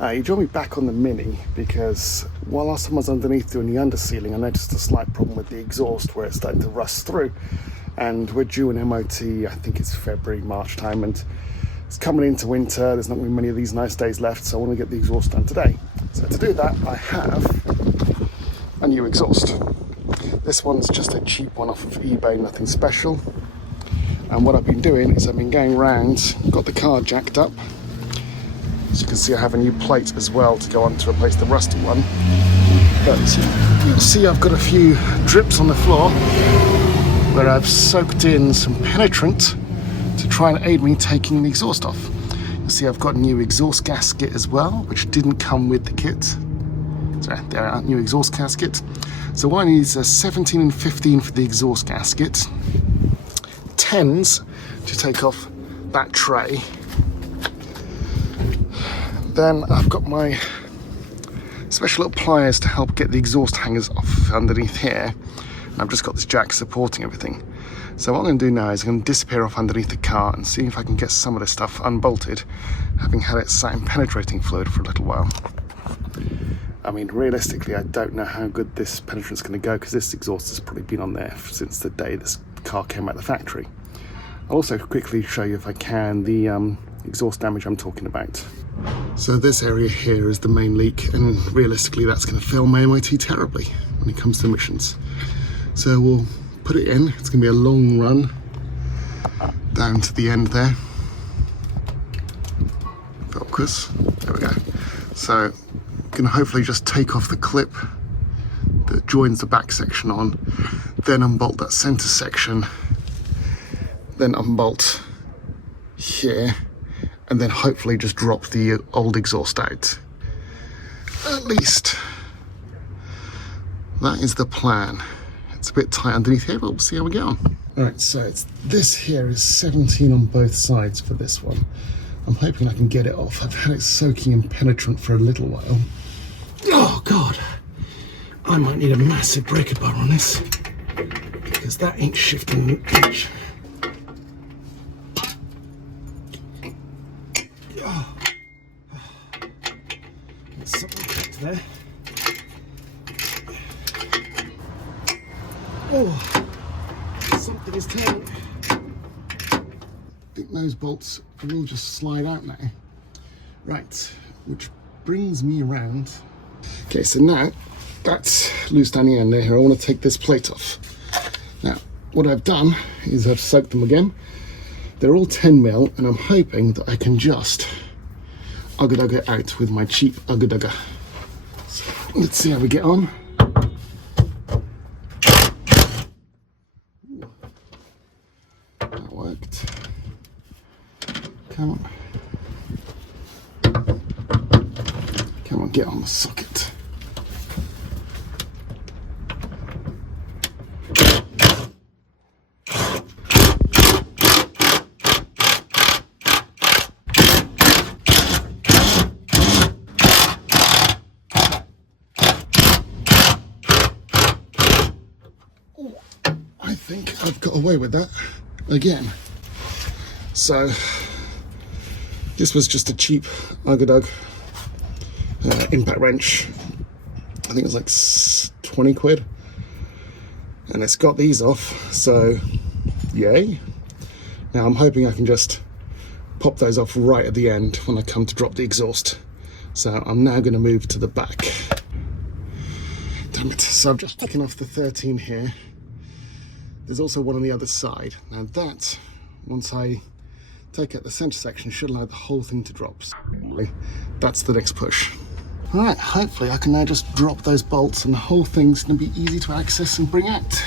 Hi, you joined me back on the Mini because while last time I was underneath doing the undersealing, I noticed a slight problem with the exhaust where it's starting to rust through. And we're due an MOT, I think it's February, March time, and it's coming into winter. There's not going to be many of these nice days left, so I want to get the exhaust done today. So to do that, I have a new exhaust. This one's just a cheap one off of eBay, nothing special. And what I've been doing is I've been going around, got the car jacked up. As you can see, I have a new plate as well to go on to replace the rusty one. But you'll see I've got a few drips on the floor where I've soaked in some penetrant to try and aid me taking the exhaust off. You'll see I've got a new exhaust gasket as well, which didn't come with the kit. So there are new exhaust gasket. So what I need is a 17 and 15 for the exhaust gasket, 10s to take off that tray. Then I've got my special little pliers to help get the exhaust hangers off underneath here. And I've just got this jack supporting everything. So what I'm going to do now is I'm going to disappear off underneath the car and see if I can get some of this stuff unbolted, having had it sat in penetrating fluid for a little while. I mean, realistically, I don't know how good this penetrant's going to go because this exhaust has probably been on there since the day this car came out of the factory. I'll also quickly show you, if I can, the exhaust damage I'm talking about. So this area here is the main leak, and realistically that's going to fail my MOT terribly when it comes to emissions. So we'll put it in. It's going to be a long run down to the end there. Focus. There we go. So I'm going to hopefully just take off the clip that joins the back section on, then unbolt that center section, then unbolt here, and then hopefully just drop the old exhaust out. At least that is the plan. It's a bit tight underneath here, but we'll see how we get on. All right, so this here is 17 on both sides for this one. I'm hoping I can get it off. I've had it soaking in penetrant for a little while. Oh God, I might need a massive breaker bar on this because that ain't shifting an inch. There. Oh, something is turning. I think those bolts will just slide out now. Right, which brings me around. Okay, so now that's loose down the end there. I want to take this plate off. Now, what I've done is I've soaked them again. They're all 10mm, and I'm hoping that I can just ugga it out with my cheap ugga. Let's see how we get on. That worked. Come on, get on the socket. I think I've got away with that again. So this was just a cheap ugga impact wrench. I think it was like 20 quid, and it's got these off, so yay. Now I'm hoping I can just pop those off right at the end when I come to drop the exhaust. So I'm now going to move to the back. Damn it. So I've just taken off the 13 here. There's also one on the other side. Now that, once I take out the center section, should allow the whole thing to drop. So that's the next push. All right, hopefully I can now just drop those bolts and the whole thing's gonna be easy to access and bring out.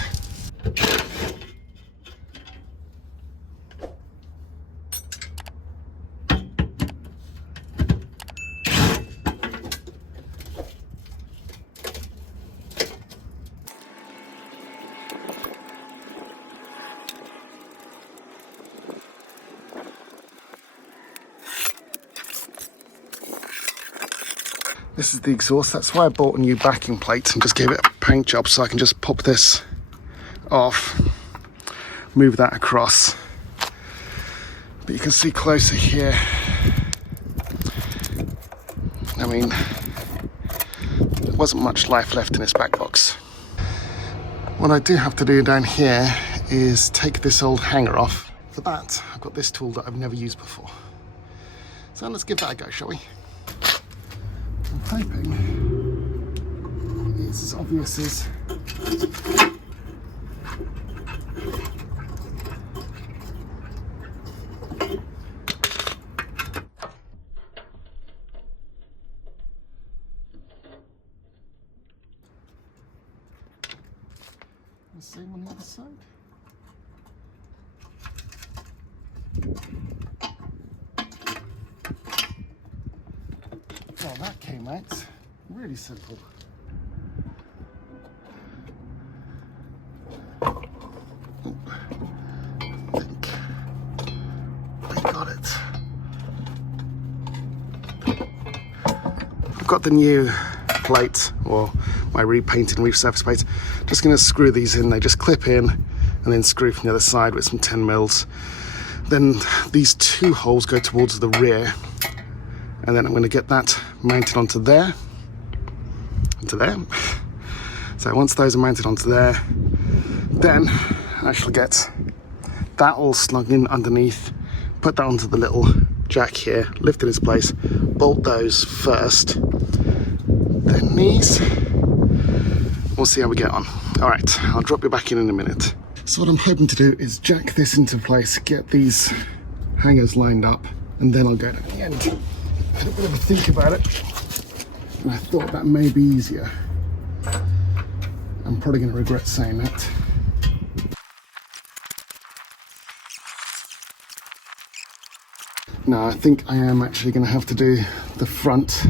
This is the exhaust. That's why I bought a new backing plate and just gave it a paint job, so I can just pop this off, move that across. But you can see closer here, I mean, there wasn't much life left in this back box. What I do have to do down here is take this old hanger off. For that, I've got this tool that I've never used before. So let's give that a go, shall we? I'm hoping it's as obvious as the same on the other side. Well, that came out really simple. I think I got it. I've got the new plate, or my repainted and resurfaced plate. Just going to screw these in. They just clip in and then screw from the other side with some 10 mils. Then these two holes go towards the rear, and then I'm going to get that mounted onto there, into there. So once those are mounted onto there, then I shall get that all slung in underneath, put that onto the little jack here, lift it into place, bolt those first, then these. We'll see how we get on. All right, I'll drop you back in a minute. So what I'm hoping to do is jack this into place, get these hangers lined up, and then I'll go down the end. I had a bit of a think about it, and I thought that may be easier. I'm probably going to regret saying that. No, I think I am actually going to have to do the front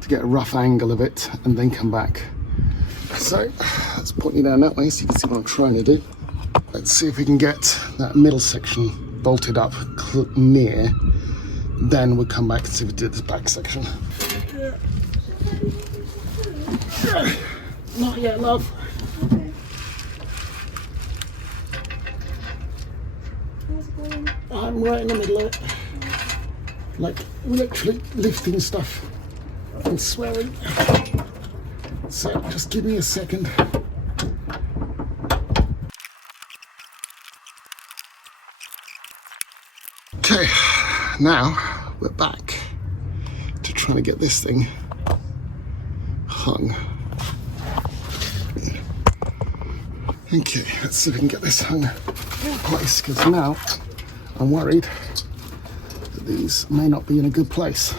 to get a rough angle of it and then come back. So let's point you down that way so you can see what I'm trying to do. Let's see if we can get that middle section bolted up near, then we'll come back and see if we do this back section. Not yet, love. I'm right in the middle of it. Like literally lifting stuff and swearing. So just give me a second. Okay, now we're back to trying to get this thing hung. Okay, let's see if we can get this hung in place, because now I'm worried that these may not be in a good place.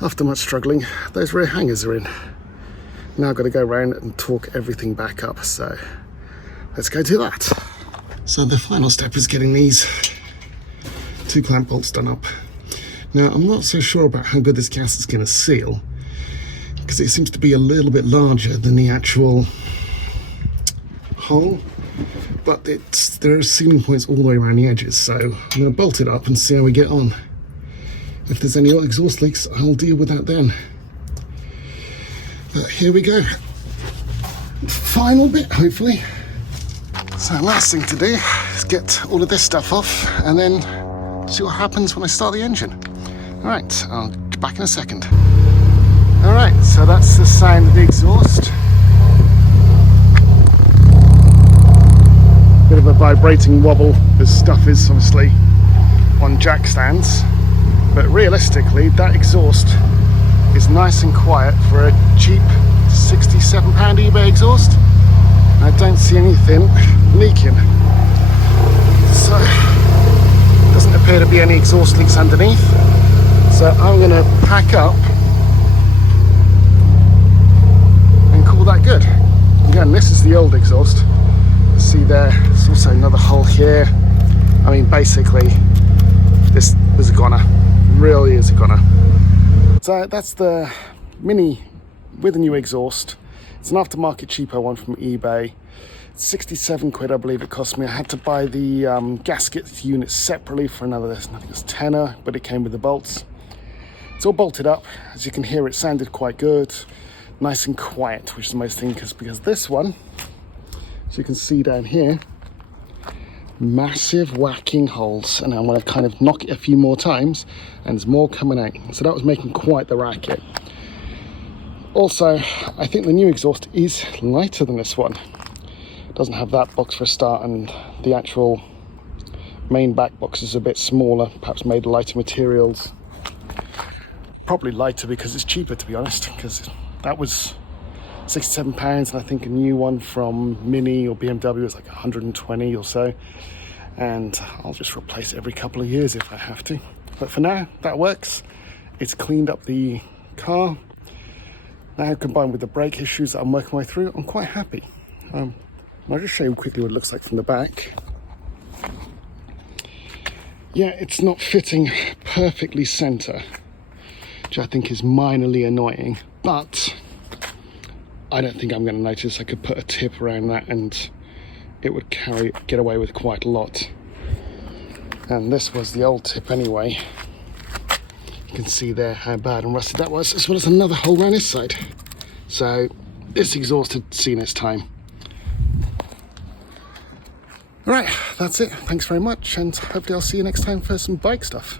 After much struggling, those rear hangers are in. Now I've got to go around and torque everything back up, so let's go do that. So the final step is getting these two clamp bolts done up. Now I'm not so sure about how good this gasket is going to seal, because it seems to be a little bit larger than the actual hole, but there are sealing points all the way around the edges, so I'm going to bolt it up and see how we get on. If there's any exhaust leaks, I'll deal with that then. But here we go. Final bit, hopefully. So last thing to do is get all of this stuff off and then see what happens when I start the engine. All right, I'll be back in a second. All right, so that's the sound of the exhaust. Bit of a vibrating wobble. This stuff is obviously on jack stands. But realistically, that exhaust is nice and quiet for a cheap £67 eBay exhaust. I don't see anything leaking. So, doesn't appear to be any exhaust leaks underneath. So I'm going to pack up and call that good. Again, this is the old exhaust. See there, there's also another hole here. I mean, basically, this was a goner. Really is a goner. So that's the Mini with a new exhaust. It's an aftermarket cheapo one from eBay. It's 67 quid, I believe it cost me. I had to buy the gasket unit separately for another, I think it was tenner, but it came with the bolts. It's all bolted up. As you can hear, it sounded quite good. nice and quiet, which is the most thing, because this one, as you can see down here, massive whacking holes, and I'm going to kind of knock it a few more times and there's more coming out. So that was making quite the racket. Also, I think the new exhaust is lighter than this one. It doesn't have that box for a start, and the actual main back box is a bit smaller, perhaps made of lighter materials. Probably lighter because it's cheaper, to be honest, because that was £67, and I think a new one from Mini or BMW is like 120 or so, and I'll just replace it every couple of years if I have to. But for now, that works. It's cleaned up the car. Now, combined with the brake issues that I'm working my way through, I'm quite happy. I'll just show you quickly what it looks like from the back. Yeah, it's not fitting perfectly center, which I think is minorly annoying, but I don't think I'm going to notice. I could put a tip around that and it would get away with quite a lot. And this was the old tip anyway. You can see there how bad and rusted that was, as well as another hole around this side. So this exhaust had seen its time. All right, that's it. Thanks very much, and hopefully I'll see you next time for some bike stuff.